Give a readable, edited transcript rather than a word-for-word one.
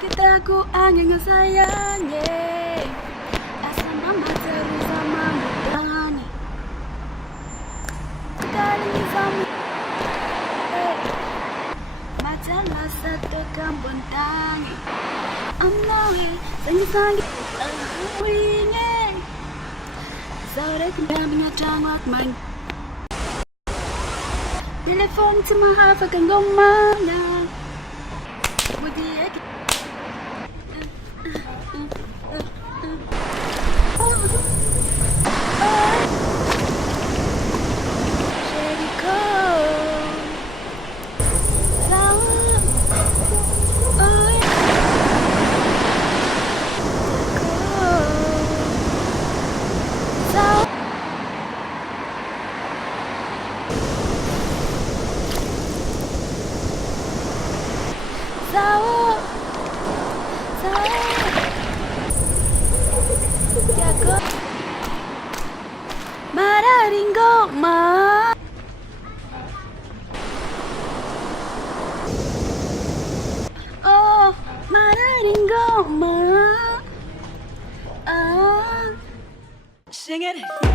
kita ku angin sayangnya. Asal mama terus sama mudanya. Kali sama majalah satu kampung tangi. I'm now here, sangi-sangi winning. Sore kembali jangwat man. Telepon semua apa kan gomana. Budi jago mararingo ma oh mararingo ma ah sing it